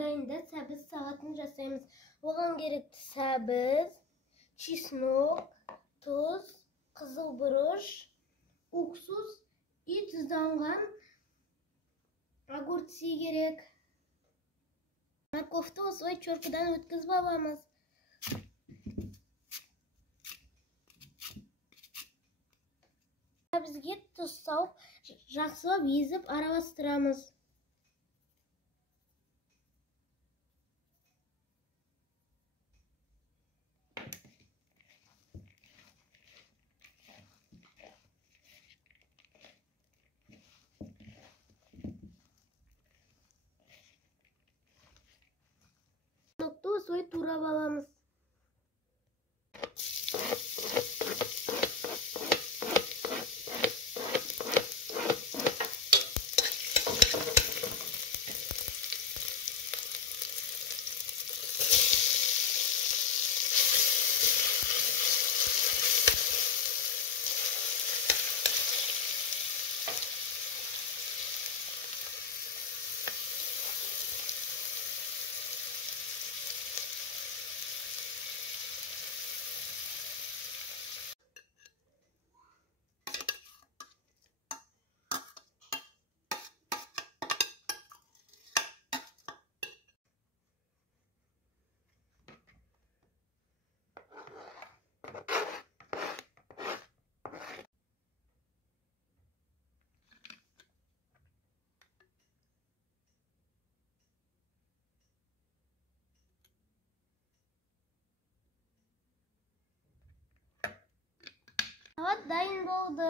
dayında sabız salatını жасаймыз. Оған керекті sabız, чеснок, tuz, қызыл бұрыш, уксус и тұзданған огурцы керек. Морковты осылай чорпыдан өткізіп аламыз. Бізге тұз салып, жақсылап езіп араластырамыз. Нокты осылай турап аламыз. Salat dayın oldu.